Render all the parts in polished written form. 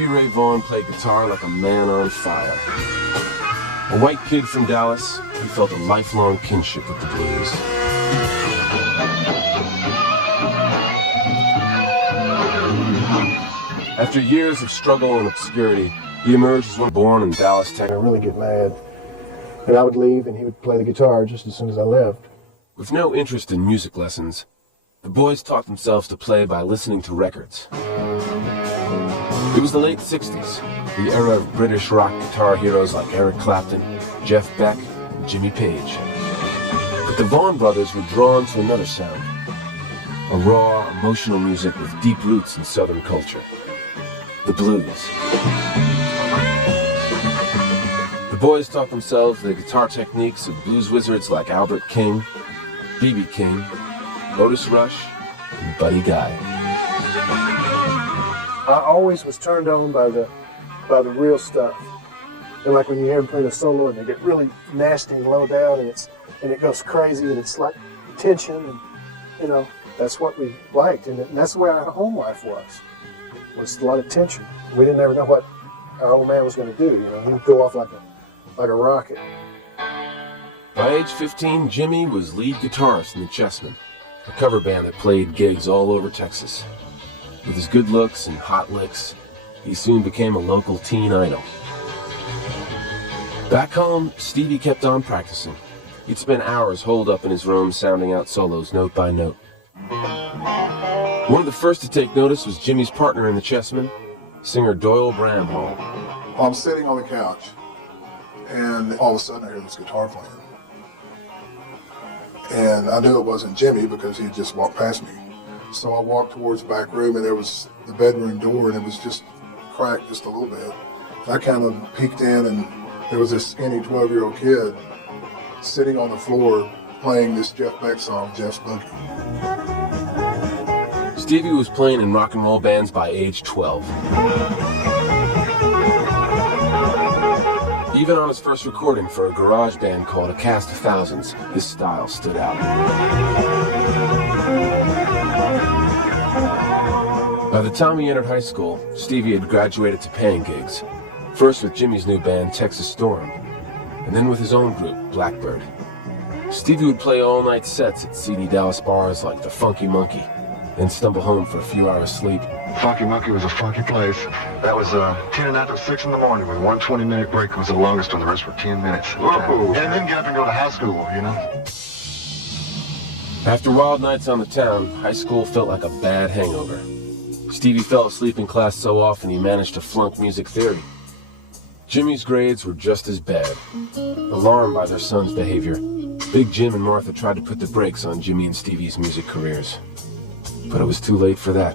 Stevie Ray Vaughan played guitar like a man on fire. A white kid from Dallas, he felt a lifelong kinship with the blues. After years of struggle and obscurity, he emerged as one born in Dallas, Texas. I'd really get mad, and I would leave and he would play the guitar just as soon as I left. With no interest in music lessons, the boys taught themselves to play by listening to records. It was the late 60s, the era of British rock guitar heroes like Eric Clapton, Jeff Beck, and Jimmy Page. But the Vaughan brothers were drawn to another sound, a raw, emotional music with deep roots in Southern culture, the blues. The boys taught themselves the guitar techniques of blues wizards like Albert King, B.B. King, Otis Rush, and Buddy Guy. I always was turned on by the real stuff. And like when you hear them play the solo and they get really nasty and low down and it goes crazy and it's like tension and you know, that's what we liked and that's the way our home life was a lot of tension. We didn't ever know what our old man was going to do, you know, he'd go off like a rocket. By age 15, Jimmy was lead guitarist in the Chessmen, a cover band that played gigs all over Texas. With his good looks and hot licks, he soon became a local teen idol. Back home, Stevie kept on practicing. He'd spend hours holed up in his room sounding out solos note by note. One of the first to take notice was Jimmy's partner in the Chessmen, singer Doyle Bramhall. I'm sitting on the couch, and all of a sudden I hear this guitar playing. And I knew it wasn't Jimmy because he had just walked past me. So I walked towards the back room and there was the bedroom door and it was just cracked just a little bit. I kind of peeked in and there was this skinny 12-year-old kid sitting on the floor playing this Jeff Beck song, Jeff's Boogie. Stevie was playing in rock and roll bands by age 12. Even on his first recording for a garage band called A Cast of Thousands, his style stood out. By the time he entered high school, Stevie had graduated to paying gigs, first with Jimmy's new band, Texas Storm, and then with his own group, Blackbird. Stevie would play all-night sets at seedy Dallas bars like the Funky Monkey, then stumble home for a few hours sleep. Funky Monkey was a funky place. That was 10 after 6 in the morning with one 20-minute break was the longest one, the rest were 10 minutes. Whoa. And then get up and go to high school, you know? After wild nights on the town, high school felt like a bad hangover. Stevie fell asleep in class so often he managed to flunk music theory. Jimmy's grades were just as bad. Alarmed by their son's behavior, Big Jim and Martha tried to put the brakes on Jimmy and Stevie's music careers. But it was too late for that.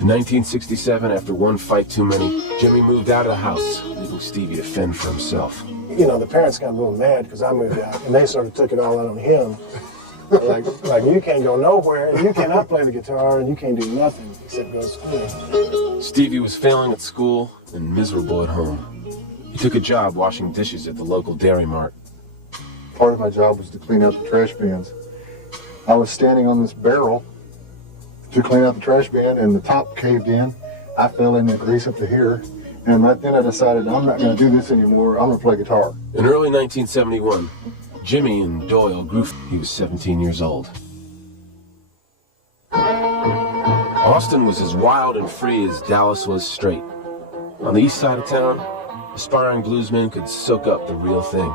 In 1967, after one fight too many, Jimmy moved out of the house, leaving Stevie to fend for himself. You know, the parents got a little mad because I moved out, and they sort of took it all out on him. like you can't go nowhere, and you cannot play the guitar, and you can't do nothing except go to school. Stevie was failing at school and miserable at home. He took a job washing dishes at the local Dairy Mart. Part of my job was to clean out the trash bins. I was standing on this barrel to clean out the trash bin, and the top caved in. I fell in the grease up to here, and right then I decided I'm not going to do this anymore. I'm going to play guitar. In early 1971, Jimmy and Doyle grew. He was 17 years old. Austin was as wild and free as Dallas was straight. On the east side of town, aspiring bluesmen could soak up the real thing.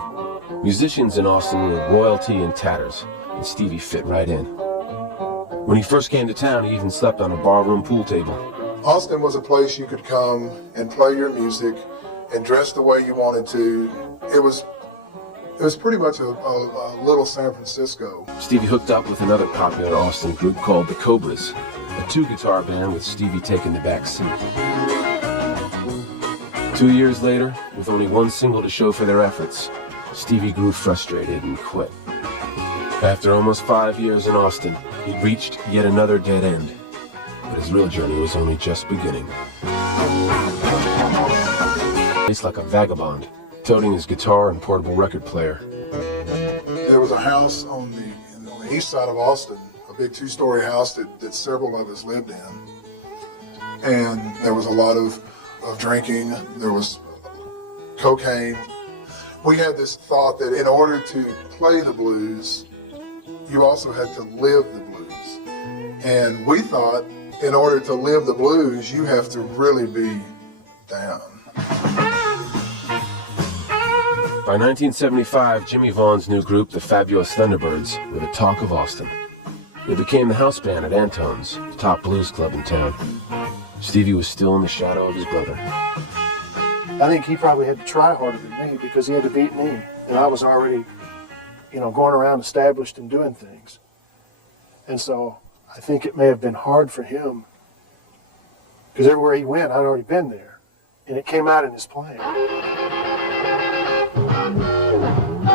Musicians in Austin were royalty in tatters, and Stevie fit right in. When he first came to town, he even slept on a barroom pool table. Austin was a place you could come and play your music and dress the way you wanted to. It was pretty much a little San Francisco. Stevie hooked up with another popular Austin group called the Cobras, a two-guitar band with Stevie taking the back seat. 2 years later, with only one single to show for their efforts, Stevie grew frustrated and quit. After almost 5 years in Austin, he'd reached yet another dead end. But his real journey was only just beginning. He's like a vagabond, toting his guitar and portable record player. There was a house on the east side of Austin, a big 2-story house that several of us lived in. And there was a lot of of drinking. There was cocaine. We had this thought that in order to play the blues, you also had to live the blues. And we thought in order to live the blues, you have to really be down. By 1975, Jimmy Vaughan's new group, the Fabulous Thunderbirds, were the talk of Austin. They became the house band at Antone's, the top blues club in town. Stevie was still in the shadow of his brother. I think he probably had to try harder than me because he had to beat me. And I was already, going around established and doing things. And so I think it may have been hard for him because everywhere he went, I'd already been there. And it came out in his playing.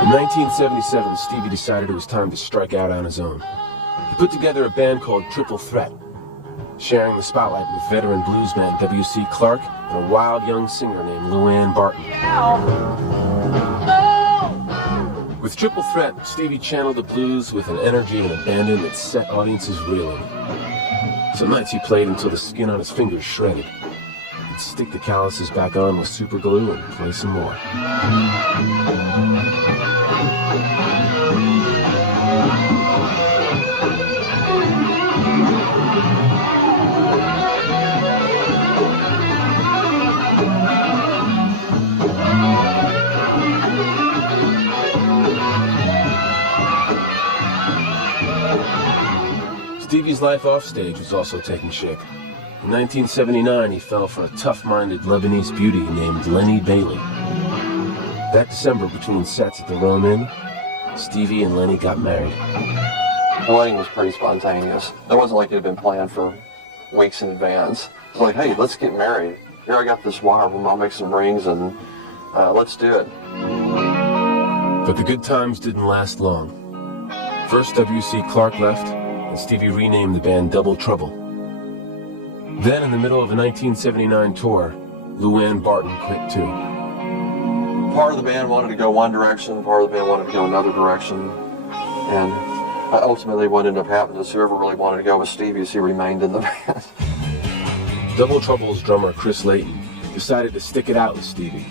In 1977, Stevie decided it was time to strike out on his own. He put together a band called Triple Threat, sharing the spotlight with veteran bluesman W.C. Clark and a wild young singer named Luann Barton. With Triple Threat, Stevie channeled the blues with an energy and abandon that set audiences reeling. Some nights he played until the skin on his fingers shredded. He'd stick the calluses back on with super glue and play some more. Stevie's life off stage was also taking shape. In 1979, he fell for a tough-minded Lebanese beauty named Lenny Bailey. That December, between sets at the Rome Inn, Stevie and Lenny got married. The wedding was pretty spontaneous. It wasn't like it had been planned for weeks in advance. It was like, hey, let's get married. Here I got this wire, I'll make some rings and let's do it. But the good times didn't last long. First, W.C. Clark left, and Stevie renamed the band Double Trouble. Then, in the middle of a 1979 tour, Luann Barton quit too. Part of the band wanted to go one direction, part of the band wanted to go another direction. And ultimately what ended up happening is whoever really wanted to go with Stevie, he remained in the band. Double Trouble's drummer Chris Layton decided to stick it out with Stevie.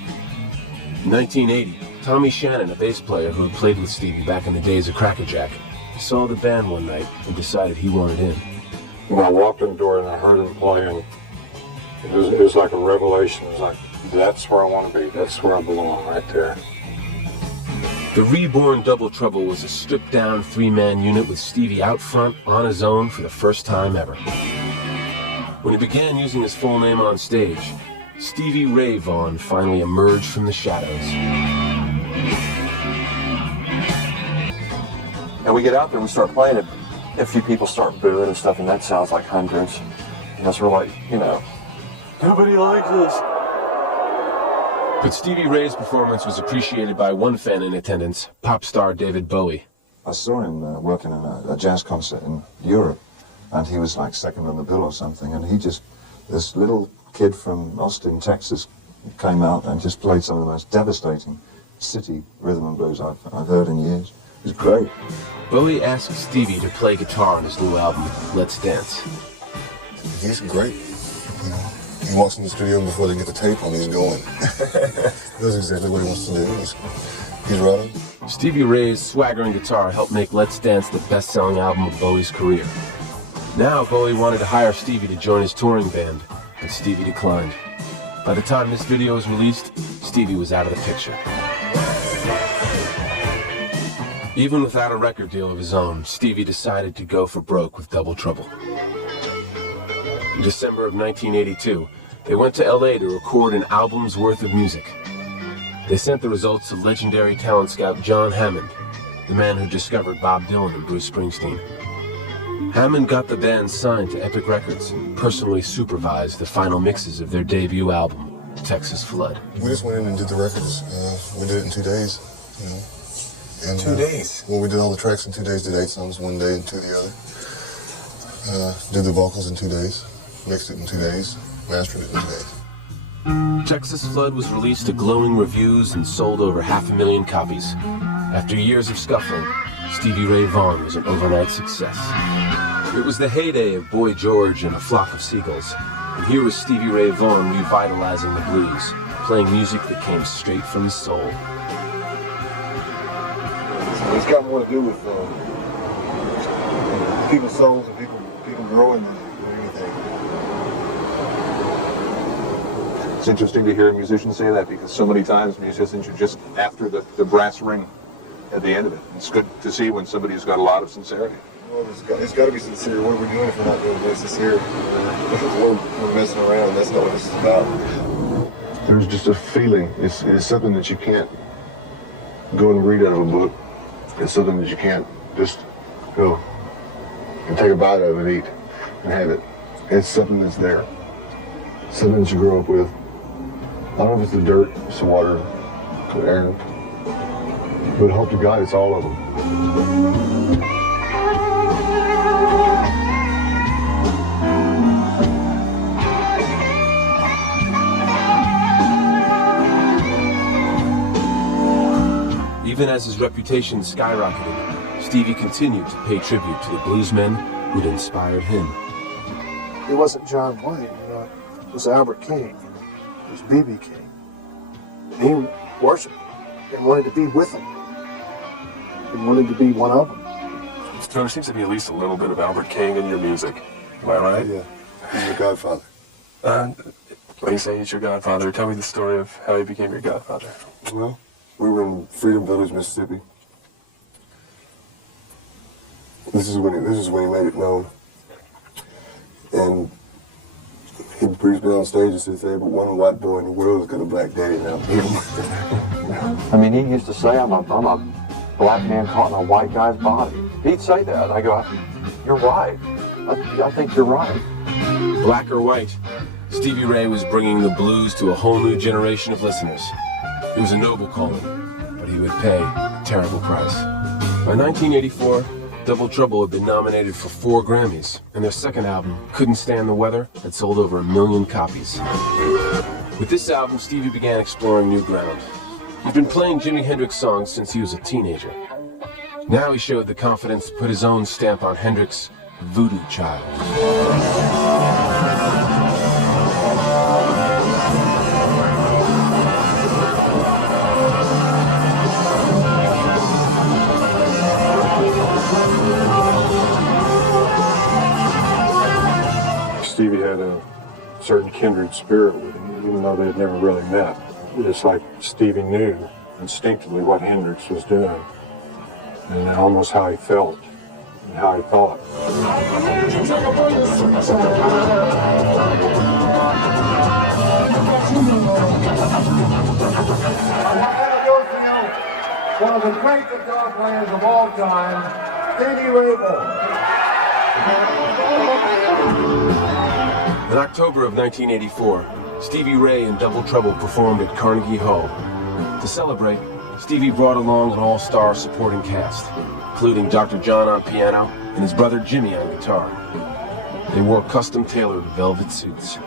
In 1980, Tommy Shannon, a bass player who had played with Stevie back in the days of Crackerjack, saw the band one night and decided he wanted in. When I walked in the door and I heard him playing, it was like a revelation. It was like, that's where I want to be. That's where I belong, right there. The reborn Double Trouble was a stripped-down three-man unit with Stevie out front on his own for the first time ever. When he began using his full name on stage, Stevie Ray Vaughan finally emerged from the shadows. And we get out there and we start playing it. A few people start booing and stuff, and that sounds like hundreds. And so we're like, nobody likes this. But Stevie Ray's performance was appreciated by one fan in attendance, pop star David Bowie. I saw him working in a jazz concert in Europe, and he was like second on the bill or something, and this little kid from Austin, Texas, came out and just played some of the most devastating city rhythm and blues I've heard in years. It was great. Bowie asked Stevie to play guitar on his new album, Let's Dance. He's great. He walks in the studio before they get the tape on, he's going. That's exactly what he wants to do. He's running. Stevie Ray's swaggering guitar helped make Let's Dance the best-selling album of Bowie's career. Now Bowie wanted to hire Stevie to join his touring band, but Stevie declined. By the time this video was released, Stevie was out of the picture. Even without a record deal of his own, Stevie decided to go for broke with Double Trouble. In December of 1982, they went to LA to record an album's worth of music. They sent the results to legendary talent scout John Hammond, the man who discovered Bob Dylan and Bruce Springsteen. Hammond got the band signed to Epic Records and personally supervised the final mixes of their debut album, Texas Flood. We just went in and did the records. We did it in 2 days, And, 2 days? Well, we did all the tracks in 2 days, did 8 songs one day and 2 the other. Did the vocals in 2 days, mixed it in 2 days, mastered it in 2 days. Texas Flood was released to glowing reviews and sold over 500,000 copies. After years of scuffling, Stevie Ray Vaughan was an overnight success. It was the heyday of Boy George and a Flock of Seagulls, And here was Stevie Ray Vaughan revitalizing the blues, playing music that came straight from his soul. It's got more to do with people's souls and people growing than anything. It's interesting to hear a musician say that, because so many times musicians are just after the brass ring at the end of it. It's good to see when somebody's got a lot of sincerity. Well, it's got to be sincere. What are we doing if we're not doing it sincere? We're messing around. That's not what this is about. There's just a feeling. It's something that you can't go and read out of a book. It's something that you can't just go and take a bite of and eat and have it. It's something that's there. Something that you grow up with. I don't know if it's the dirt, it's the water, the air. But hope to God it's all of them. Even as his reputation skyrocketed, Stevie continued to pay tribute to the bluesmen who'd inspired him. It wasn't John Wayne, it was Albert King, it was B.B. King. And he worshipped him and wanted to be with him. And wanted to be one of them. So there seems to be at least a little bit of Albert King in your music. Am I right? Yeah, he's your godfather. When you say he's your godfather, tell me the story of how he became your godfather. Well, we were in Freedom Village, Mississippi. This is when he made it known. And he preached me on stage and said, but one white boy in the world has got a black daddy now. I mean, he used to say, I'm a black man caught in a white guy's body. He'd say that. I go, you're right. I think you're right. Black or white, Stevie Ray was bringing the blues to a whole new generation of listeners. It was a noble calling, but he would pay a terrible price. By 1984, Double Trouble had been nominated for 4 Grammys, and their second album, Couldn't Stand the Weather, had sold over 1 million copies. With this album, Stevie began exploring new ground. He'd been playing Jimi Hendrix songs since he was a teenager. Now he showed the confidence to put his own stamp on Hendrix's Voodoo Child. Stevie had a certain kindred spirit with him, even though they had never really met. It's like Stevie knew instinctively what Hendrix was doing, and almost how he felt and how he thought. One of the great guitar players of all time, Stevie Ray Vaughan. In October of 1984, Stevie Ray and Double Trouble performed at Carnegie Hall. To celebrate, Stevie brought along an all-star supporting cast, including Dr. John on piano and his brother Jimmy on guitar. They wore custom-tailored velvet suits.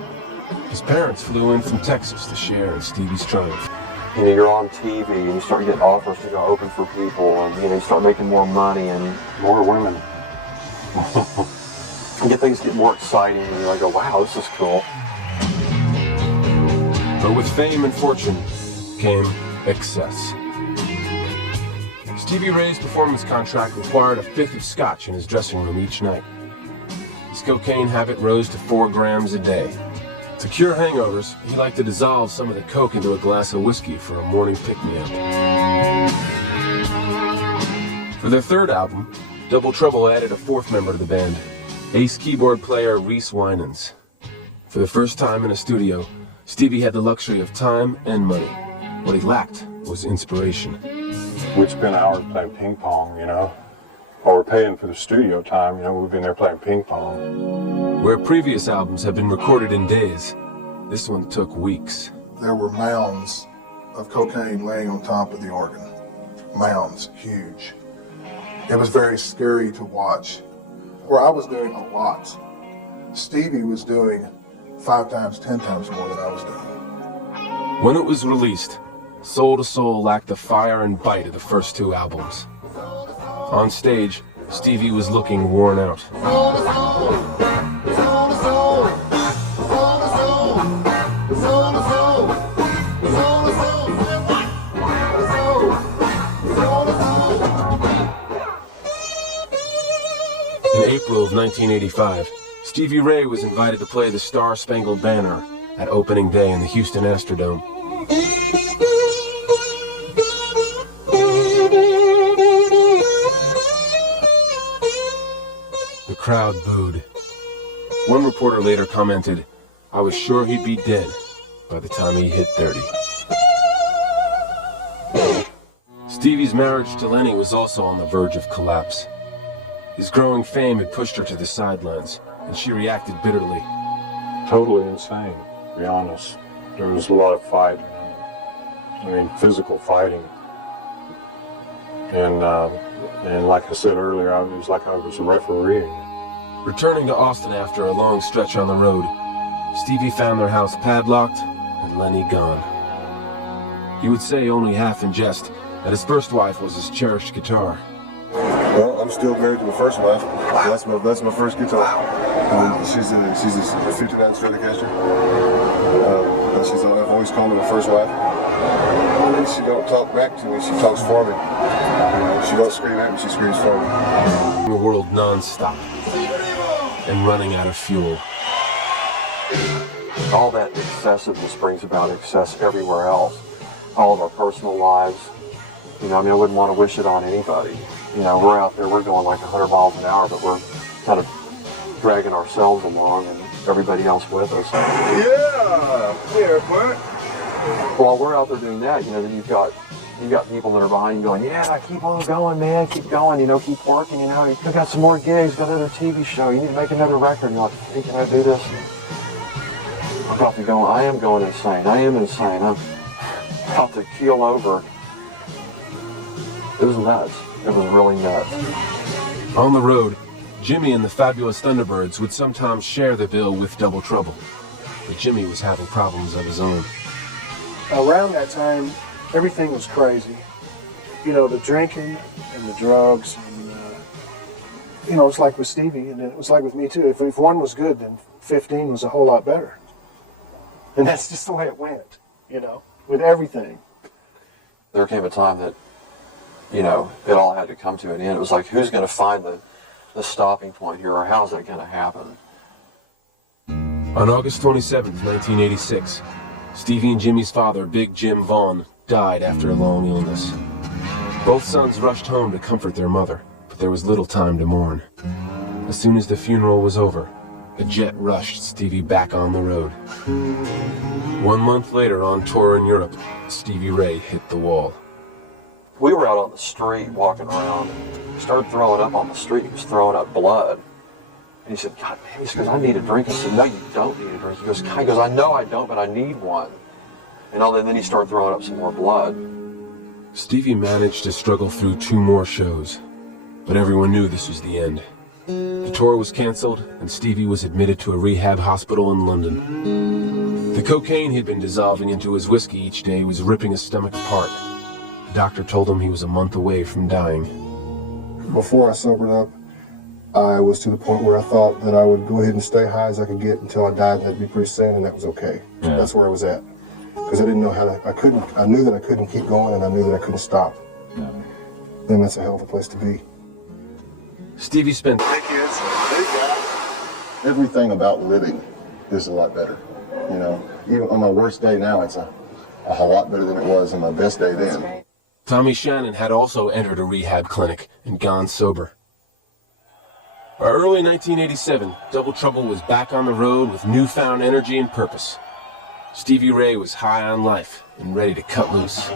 His parents flew in from Texas to share in Stevie's triumph. You know, you're on TV and you start getting offers to go open for people, and you start making more money and More women. things get more exciting, and you're like, oh wow, this is cool. But with fame and fortune came excess. Stevie Ray's performance contract required a 5th of scotch in his dressing room each night. His cocaine habit rose to 4 grams a day. To cure hangovers, he liked to dissolve some of the coke into a glass of whiskey for a morning pick-me-up. For their 3rd album, Double Trouble added a 4th member to the band, ace keyboard player Reese Winans. For the first time in a studio, Stevie had the luxury of time and money. What he lacked was inspiration. We'd spend hours playing ping pong, or we're paying for the studio time, we've been there playing ping pong. Where previous albums have been recorded in days, this one took weeks. There were mounds of cocaine laying on top of the organ. Mounds, huge. It was very scary to watch. Where I was doing a lot, Stevie was doing 5 times, 10 times more than I was doing. When it was released, Soul to Soul lacked the fire and bite of the first 2 albums. On stage, Stevie was looking worn out. In April of 1985, Stevie Ray was invited to play the Star-Spangled Banner at opening day in the Houston Astrodome. The crowd booed. One reporter later commented, "I was sure he'd be dead by the time he hit 30. Stevie's marriage to Lenny was also on the verge of collapse. His growing fame had pushed her to the sidelines, and she reacted bitterly. Totally insane, to be honest. There was a lot of fighting. I mean, physical fighting. And like I said earlier, it was like I was a referee. Returning to Austin after a long stretch on the road, Stevie found their house padlocked and Lenny gone. He would say, only half in jest, that his first wife was his cherished guitar. Well, I'm still married to my first wife. That's my first guitar. She's a 59 Stratocaster. I've always called her my first wife. She don't talk back to me, she talks for me. She don't scream at me, she screams for me. The world non-stop and running out of fuel. All that excessiveness brings about excess everywhere else. All of our personal lives. You know, I mean, I wouldn't want to wish it on anybody. You know, we're out there, we're going like 100 miles an hour, but we're kind of dragging ourselves along and everybody else with us. Yeah! Here, Bert. While we're out there doing that, you know, then you've got people that are behind you going, yeah, keep on going, man, keep going, you know, keep working, you know, you've got some more gigs, got another TV show, you need to make another record. And you're like, hey, can I do this? I'm about to go, I am going insane, I'm about to keel over. It was nuts. It was really nuts. On the road, Jimmy and the Fabulous Thunderbirds would sometimes share the bill with Double Trouble, but Jimmy was having problems of his own. Around that time, everything was crazy. You know, the drinking and the drugs. And, you know, it's like with Stevie, and it was like with me too. If one was good, then 15 was a whole lot better. And that's just the way it went, you know, with everything. There came a time that, you know, it all had to come to an end. It was like, who's going to find the stopping point here, or how's that going to happen? On August 27th, 1986, Stevie and Jimmy's father, Big Jim Vaughan, died after a long illness. Both sons rushed home to comfort their mother, but there was little time to mourn. As soon as the funeral was over, a jet rushed Stevie back on the road. 1 month later, on tour in Europe, Stevie Ray hit the wall. We were out on the street walking around, and he started throwing up on the street. He was throwing up blood. And he said, God, man, he goes, I need a drink. I said, no, you don't need a drink. He goes, I know I don't, but I need one. And then he started throwing up some more blood. Stevie managed to struggle through 2 more shows, but everyone knew this was the end. The tour was canceled, and Stevie was admitted to a rehab hospital in London. The cocaine he'd been dissolving into his whiskey each day was ripping his stomach apart. The doctor told him he was a month away from dying. Before I sobered up, I was to the point where I thought that I would go ahead and stay high as I could get until I died, and that'd be pretty sad, and that was okay. Yeah. That's where I was at. Because I didn't know how to, I knew that I couldn't keep going, and I knew that I couldn't stop. Yeah. Then that's a hell of a place to be. Stevie spent... Hey kids, hey guys. Everything about living is a lot better. You know, even on my worst day now, it's a whole lot better than it was on my best day then. Tommy Shannon had also entered a rehab clinic and gone sober. By early 1987, Double Trouble was back on the road with newfound energy and purpose. Stevie Ray was high on life and ready to cut loose. Are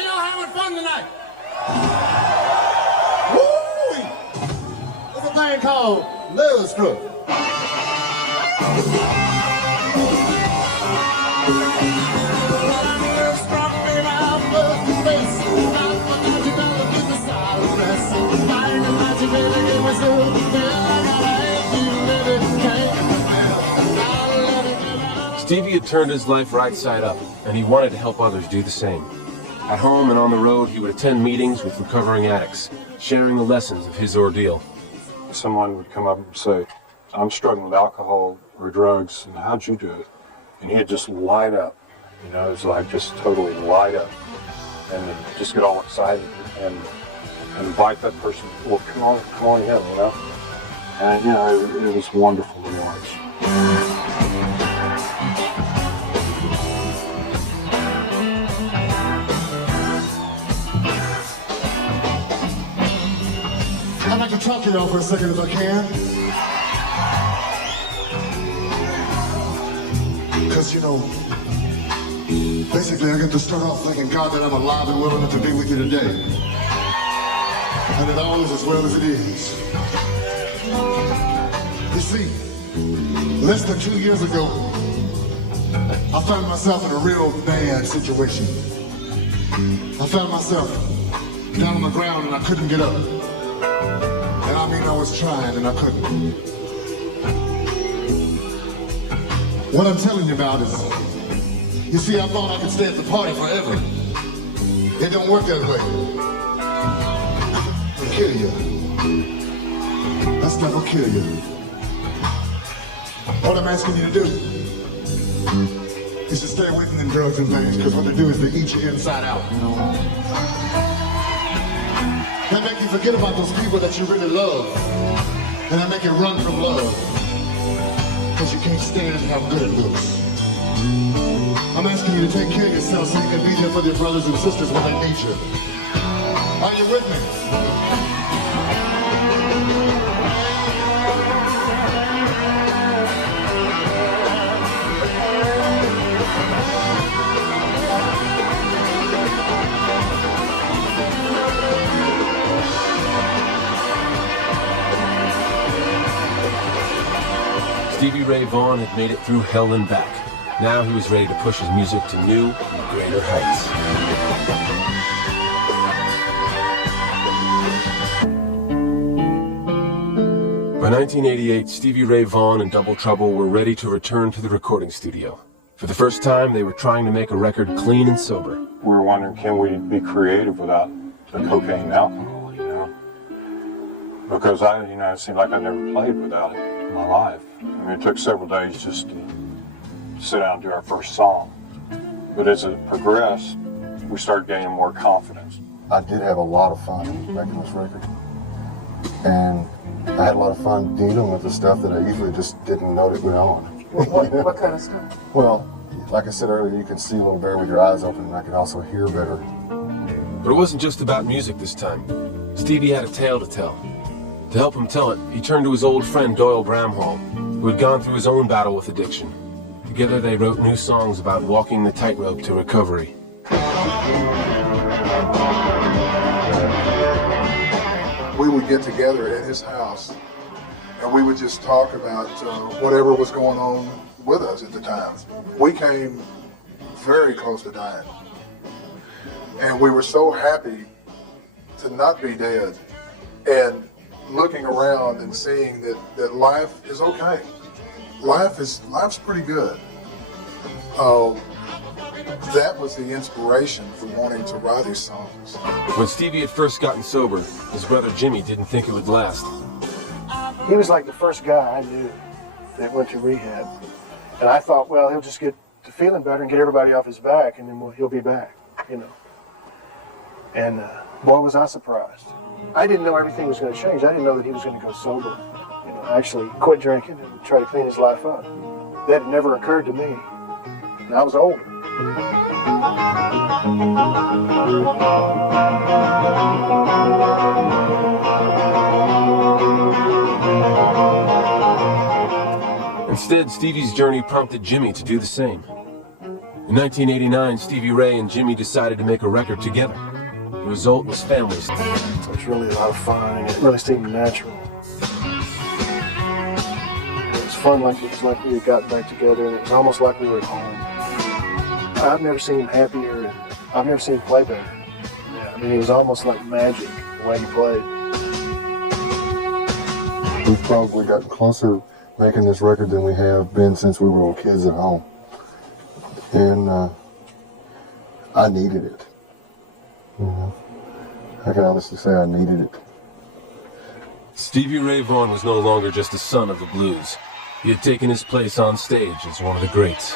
y'all having fun tonight? Woo! There's a thing called love struck. Stevie had turned his life right side up, and he wanted to help others do the same. At home and on the road, he would attend meetings with recovering addicts, sharing the lessons of his ordeal. Someone would come up and say, I'm struggling with alcohol, or drugs, and how'd you do it? And he'd just light up, you know, it was like just totally light up, and then just get all excited and invite that person, well, come on in, you know? And, you know, it was wonderful to watch. I'd like to talk to y'all for a second if I can. Because, you know, basically I get to start off thanking God that I'm alive and well enough to be with you today. And that all is as well as it is. You see, less than 2 years ago, I found myself in a real bad situation. I found myself down on the ground and I couldn't get up. And I mean, I was trying and I couldn't. What I'm telling you about is, you see, I thought I could stay at the party forever. It don't work that way. It'll kill you. That stuff will kill you. What I'm asking you to do is to stay away from them drugs and things, because what they do is they eat you inside out, you know. They make you forget about those people that you really love, and they make you run from love, because you can't stand how good it looks. I'm asking you to take care of yourself so you can be there for your brothers and sisters when they need you. Are you with me? Stevie Ray Vaughan had made it through hell and back. Now he was ready to push his music to new and greater heights. By 1988, Stevie Ray Vaughan and Double Trouble were ready to return to the recording studio. For the first time, they were trying to make a record clean and sober. We were wondering, can we be creative without the cocaine and alcohol, you know? Because it seemed like I never played without it in my life. I mean, it took several days just to sit down and do our first song. But as it progressed, we started gaining more confidence. I did have a lot of fun making this record. And I had a lot of fun dealing with the stuff that I usually just didn't know that went on. What kind of stuff? Well, like I said earlier, you can see a little better with your eyes open, and I could also hear better. But it wasn't just about music this time. Stevie had a tale to tell. To help him tell it, he turned to his old friend Doyle Bramhall, who had gone through his own battle with addiction. Together they wrote new songs about walking the tightrope to recovery. We would get together at his house and we would just talk about whatever was going on with us at the time. We came very close to dying. And we were so happy to not be dead and looking around and seeing that life is okay. Life's pretty good. That was the inspiration for wanting to write these songs. When Stevie had first gotten sober, his brother Jimmy didn't think it would last. He was like the first guy I knew that went to rehab. And I thought, well, he'll just get to feeling better and get everybody off his back, and then he'll be back, you know. And boy, was I surprised. I didn't know everything was going to change. I didn't know that he was going to go sober, you know, actually quit drinking and try to clean his life up. That had never occurred to me. And I was older. Instead, Stevie's journey prompted Jimmy to do the same. In 1989, Stevie Ray and Jimmy decided to make a record together. The result was Families. It was really a lot of fun, and it really seemed natural. It was fun, like it was like we had gotten back together, and it was almost like we were at home. I've never seen him happier, and I've never seen him play better. Yeah, I mean, it was almost like magic, the way he played. We've probably gotten closer making this record than we have been since we were all kids at home. And I needed it. You know, I can honestly say I needed it. Stevie Ray Vaughan was no longer just a son of the blues. He had taken his place on stage as one of the greats.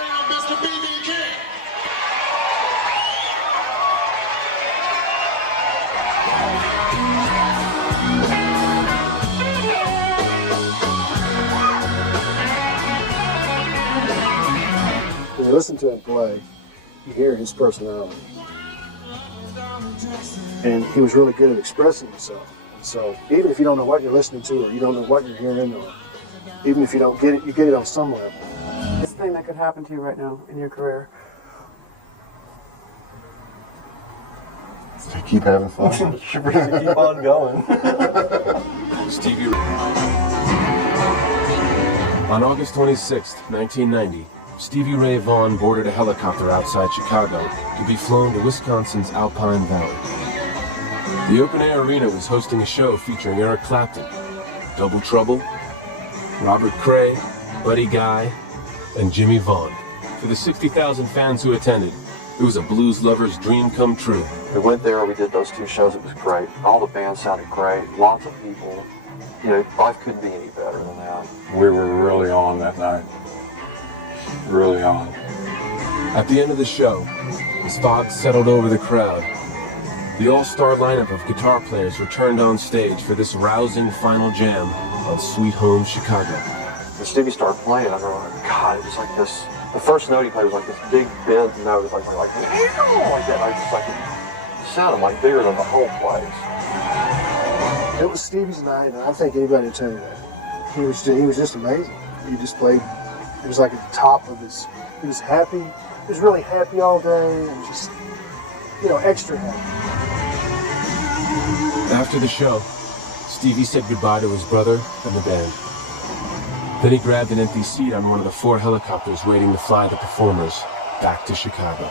When you listen to him play, you hear his personality. And he was really good at expressing himself. So even if you don't know what you're listening to, or you don't know what you're hearing, or even if you don't get it, you get it on some level. This thing that could happen to you right now in your career. To keep having fun. Keep on going. Stevie Ray. On August 26, 1990, Stevie Ray Vaughan boarded a helicopter outside Chicago to be flown to Wisconsin's Alpine Valley. The open-air arena was hosting a show featuring Eric Clapton, Double Trouble, Robert Cray, Buddy Guy, and Jimmy Vaughan. For the 60,000 fans who attended, it was a blues lover's dream come true. We went there, we did those 2 shows, it was great. All the bands sounded great, lots of people. You know, life couldn't be any better than that. We were really on that night. Really on. At the end of the show, as fog settled over the crowd, the all-star lineup of guitar players returned on stage for this rousing final jam on Sweet Home Chicago. When Stevie started playing, I remember, God, it was like this. The first note he played was like this big bend note. It was like that. I just like it sounded like bigger than the whole place. It was Stevie's night, and I think anybody would tell you that. He was just amazing. He just played. It was like at the top of his. He was happy. He was really happy all day, and just, you know, extra happy. After the show, Stevie said goodbye to his brother and the band. Then he grabbed an empty seat on one of the 4 helicopters waiting to fly the performers back to Chicago.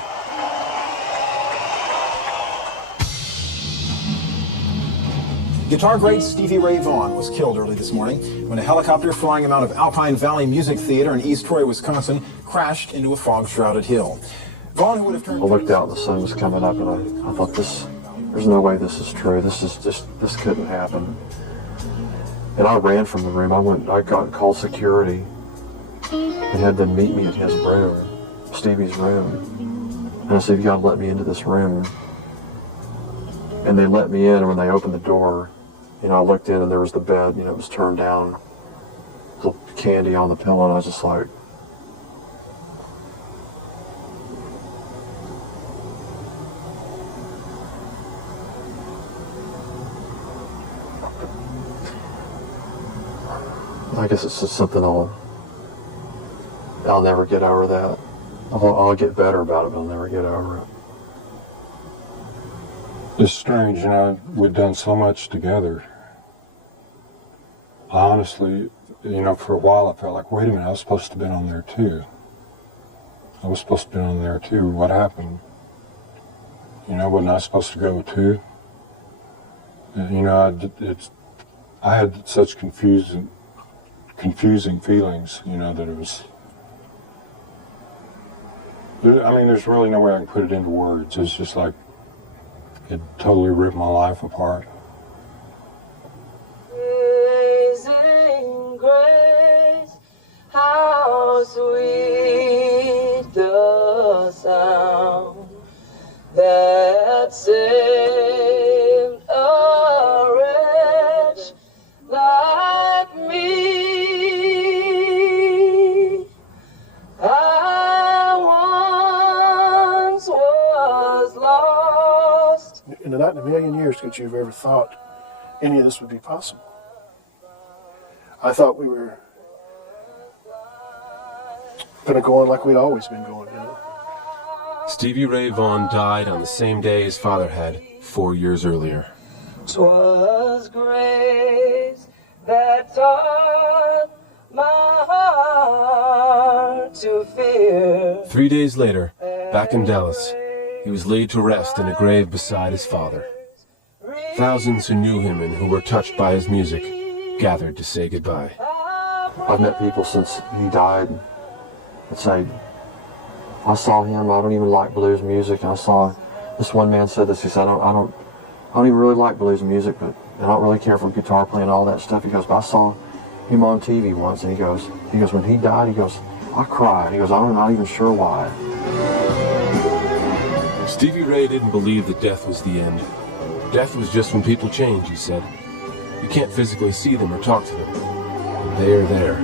Guitar great Stevie Ray Vaughan was killed early this morning when a helicopter flying him out of Alpine Valley Music Theater in East Troy, Wisconsin, crashed into a fog-shrouded hill. Vaughan, who would have turned... I looked out and the sun was coming up, and I thought, there's no way this is true. This couldn't happen. And I ran from the room. I called security and had them meet me at his room, Stevie's room. And I said, you gotta let me into this room. And they let me in, and when they opened the door, you know, I looked in and there was the bed, you know, it was turned down, little candy on the pillow, and I was just like, I guess it's just something I'll never get over that. I'll get better about it, but I'll never get over it. It's strange, you know, we've done so much together. Honestly, you know, for a while I felt like, wait a minute, I was supposed to have been on there too. What happened? You know, wasn't I supposed to go too? You know, I had such confusing feelings, you know, that it was... I mean, there's really no way I can put it into words. It's just like, it totally ripped my life apart. Amazing grace, how sweet the sound that saved a wretch like me. I once was lost. And not in a million years could you have ever thought any of this would be possible. I thought we were going to go on like we'd always been going, you know. Stevie Ray Vaughan died on the same day his father had 4 years earlier. 'Twas grace that taught my heart to fear. 3 days later, back in Dallas, he was laid to rest in a grave beside his father. Thousands who knew him and who were touched by his music gathered to say goodbye. I've met people since he died that say, I saw him, I don't even like blues music, and I saw, this one man said this, he said, I don't even really like blues music, but I don't really care for guitar playing and all that stuff. He goes, but I saw him on TV once, and he goes, when he died, he goes, I cried. He goes, I'm not even sure why. Stevie Ray didn't believe that death was the end. Death was just when people change, he said. You can't physically see them or talk to them. They are there.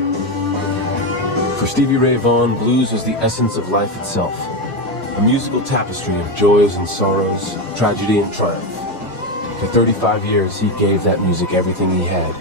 For Stevie Ray Vaughan, blues was the essence of life itself. A musical tapestry of joys and sorrows, tragedy and triumph. For 35 years, he gave that music everything he had.